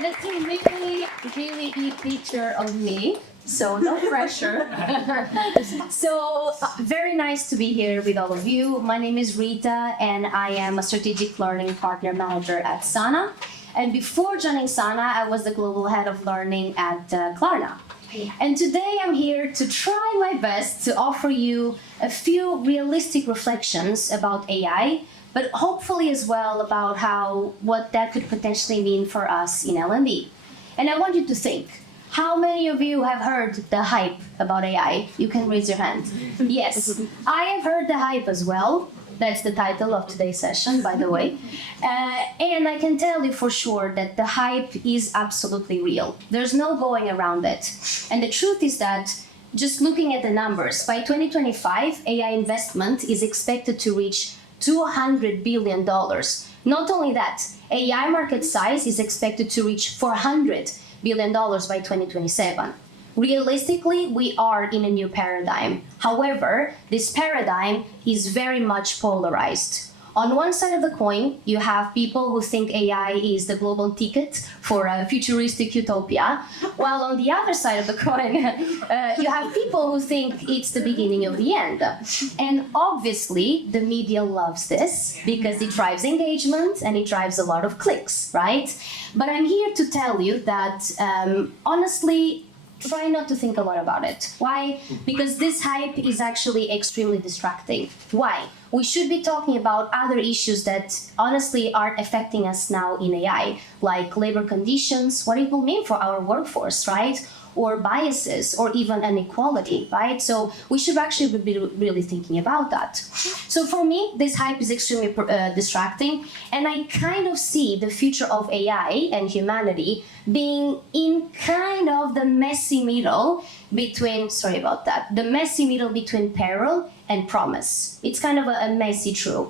That's a really, really good picture of me. So no pressure. Very nice to be here with all of you. My name is Rita, and I am a strategic learning partner manager at Sana. And before joining Sana, I was the global head of learning at Klarna. And today I'm here to try my best to offer you a few realistic reflections about AI, but hopefully as well about what that could potentially mean for us in L&D. And I want you to think, how many of you have heard the hype about AI? You can raise your hand. Yes, I have heard the hype as well. That's the title of today's session, by the way. And I can tell you for sure that the hype is absolutely real. There's no going around it. And the truth is that just looking at the numbers, by 2025, AI investment is expected to reach $200 billion. Not only that, AI market size is expected to reach $400 billion by 2027. Realistically, we are in a new paradigm. However, this paradigm is very much polarized. On one side of the coin, you have people who think AI is the global ticket for a futuristic utopia, while on the other side of the coin, you have people who think it's the beginning of the end. And obviously, the media loves this because it drives engagement and it drives a lot of clicks, right? But I'm here to tell you that, honestly, try not to think a lot about it. Why? Because this hype is actually extremely distracting. Why? We should be talking about other issues that honestly are affecting us now in AI, like labor conditions, what it will mean for our workforce, right? Or biases, or even inequality, right? So we should actually be really thinking about that. So for me, this hype is extremely distracting, and I kind of see the future of AI and humanity being in kind of the messy middle between, the messy middle between peril and promise. It's kind of a messy truth.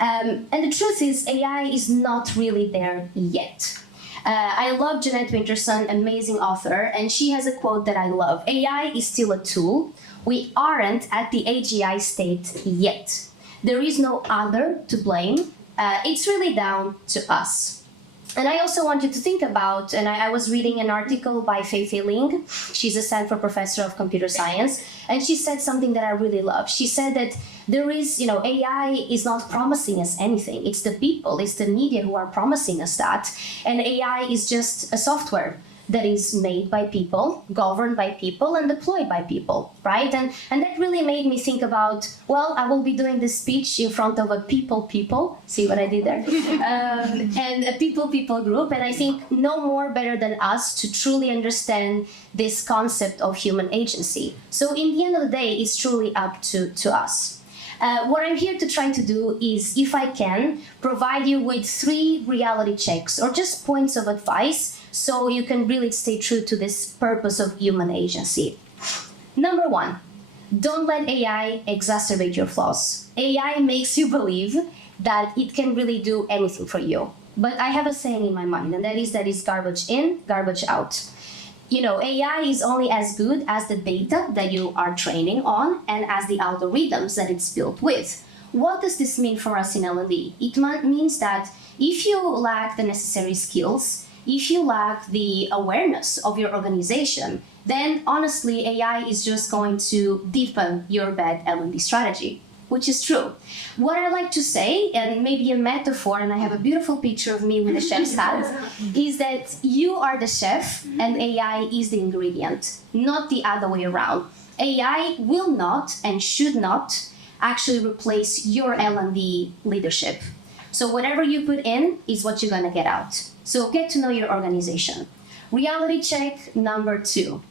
And the truth is, AI is not really there yet. I love Jeanette Winterson, amazing author, and she has a quote that I love. AI is still a tool. We aren't at the AGI state yet. There is no other to blame. It's really down to us. And I also want you to think about, and I was reading an article by Fei Ling. She's a Stanford professor of computer science, and she said something that I really love. She said that AI is not promising us anything. It's the people, it's the media who are promising us that. And AI is just a software that is made by people, governed by people, and deployed by people, right? And that really made me think about, well, I will be doing this speech in front of a people, see what I did there? And a people group, and I think no more better than us to truly understand this concept of human agency. So in the end of the day, it's truly up to us. What I'm here to try to do is, if I can, provide you with 3 reality checks or just points of advice so you can really stay true to this purpose of human agency. Number 1, don't let AI exacerbate your flaws. AI makes you believe that it can really do anything for you. But I have a saying in my mind, and that is garbage in, garbage out. AI is only as good as the data that you are training on and as the algorithms that it's built with. What does this mean for us in L&D? It means that if you lack the necessary skills, if you lack the awareness of your organization, then honestly, AI is just going to deepen your bad L&D strategy, which is true. What I like to say, and maybe a metaphor, and I have a beautiful picture of me with a chef's hat, is that you are the chef and AI is the ingredient, not the other way around. AI will not and should not actually replace your L&D leadership. So whatever you put in is what you're gonna get out. So get to know your organization. Reality check number 2.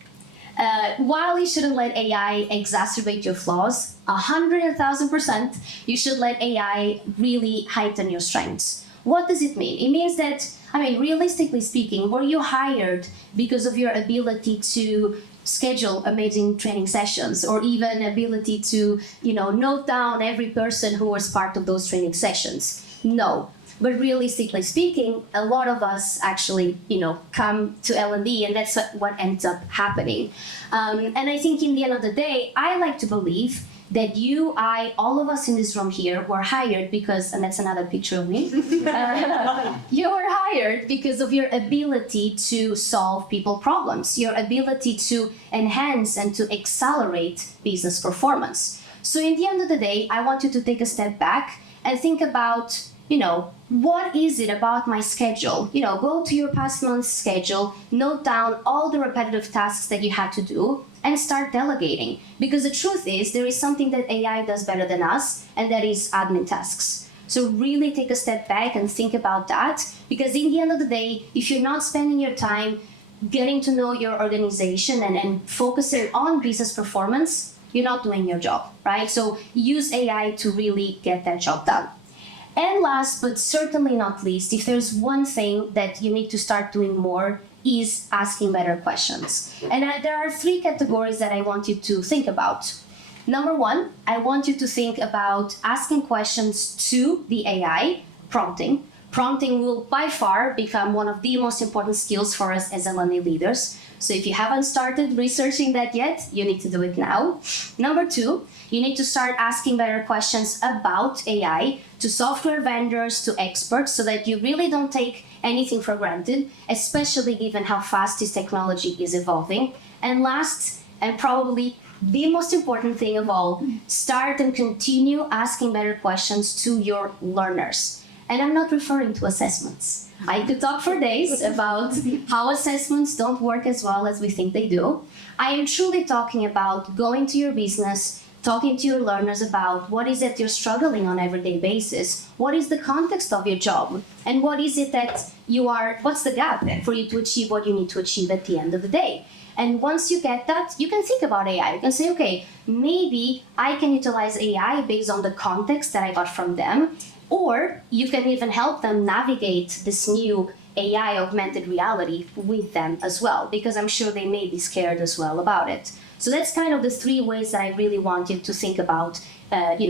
While you shouldn't let AI exacerbate your flaws, 100,000%, you should let AI really heighten your strengths. What does it mean? It means that, realistically speaking, were you hired because of your ability to schedule amazing training sessions, or even ability to, note down every person who was part of those training sessions? No. But realistically speaking, a lot of us actually, come to L&D, and that's what ends up happening. And I think in the end of the day, I like to believe that you, I, all of us in this room here were hired because, and that's another picture of me, you were hired because of your ability to solve people problems, your ability to enhance and to accelerate business performance. So in the end of the day, I want you to take a step back and think about, what is it about my schedule? Go to your past month's schedule, note down all the repetitive tasks that you had to do, and start delegating. Because the truth is, there is something that AI does better than us, and that is admin tasks. So really take a step back and think about that, because in the end of the day, if you're not spending your time getting to know your organization and focusing on business performance, you're not doing your job, right? So use AI to really get that job done. And last, but certainly not least, if there's one thing that you need to start doing more, is asking better questions. And there are 3 categories that I want you to think about. Number 1, I want you to think about asking questions to the AI, prompting. Prompting will by far become one of the most important skills for us as L&D leaders. So if you haven't started researching that yet, you need to do it now. Number 2, you need to start asking better questions about AI to software vendors, to experts, so that you really don't take anything for granted, especially given how fast this technology is evolving. And last, and probably the most important thing of all, start and continue asking better questions to your learners. And I'm not referring to assessments. I could talk for days about how assessments don't work as well as we think they do. I am truly talking about going to your business, talking to your learners about what is it you're struggling on an everyday basis, what is the context of your job, and what is it that what's the gap for you to achieve what you need to achieve at the end of the day. And once you get that, you can think about AI. You can say, okay, maybe I can utilize AI based on the context that I got from them, or you can even help them navigate this new AI augmented reality with them as well, because I'm sure they may be scared as well about it. So that's kind of the 3 ways that I really want you to think about,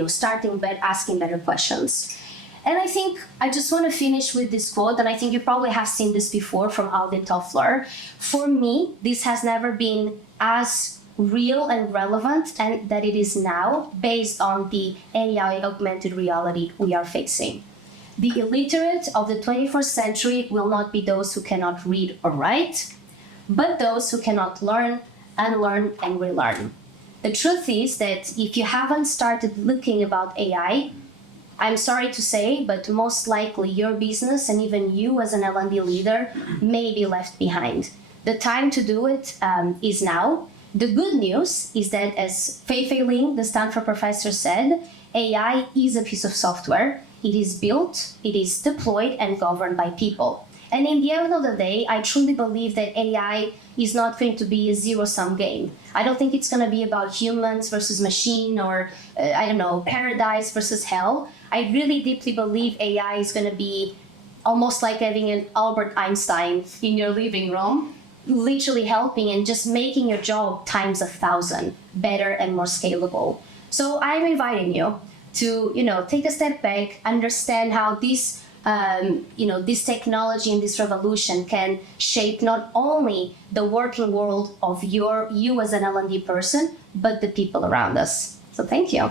starting asking better questions. And I think I just want to finish with this quote, and I think you probably have seen this before from Alvin Toffler. For me, this has never been as real and relevant and that it is now based on the AI augmented reality we are facing. The illiterate of the 21st century will not be those who cannot read or write, but those who cannot learn, unlearn, and relearn. The truth is that if you haven't started looking about AI, I'm sorry to say, but most likely your business and even you as an L&D leader may be left behind. The time to do it is now. The good news is that, as Fei-Fei Ling, the Stanford professor, said, AI is a piece of software. It is built, it is deployed, and governed by people. And in the end of the day, I truly believe that AI is not going to be a zero-sum game. I don't think it's going to be about humans versus machine or, paradise versus hell. I really deeply believe AI is going to be almost like having an Albert Einstein in your living room, literally helping and just making your job times 1,000 better and more scalable. So I'm inviting you to, take a step back, understand how this technology and this revolution can shape not only the working world of you as an L&D person, but the people around us. So thank you.